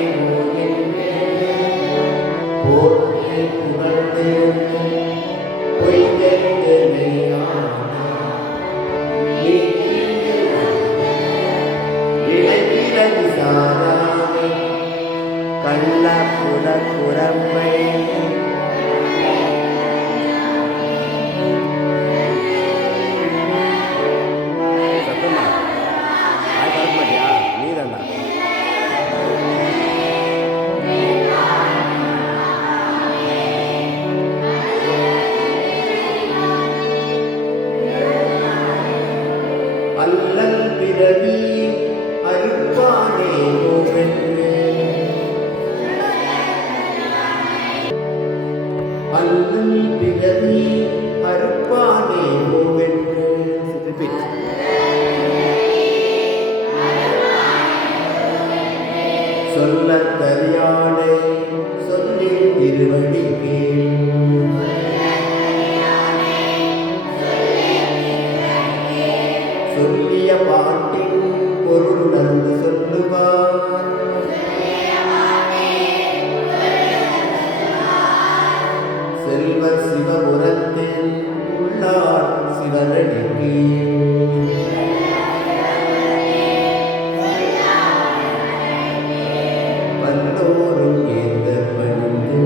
Amen. சிவனுக்கு வந்தோரும் எந்த பணிந்து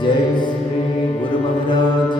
ஜெய் ஸ்ரீ குரு மகாராஜ்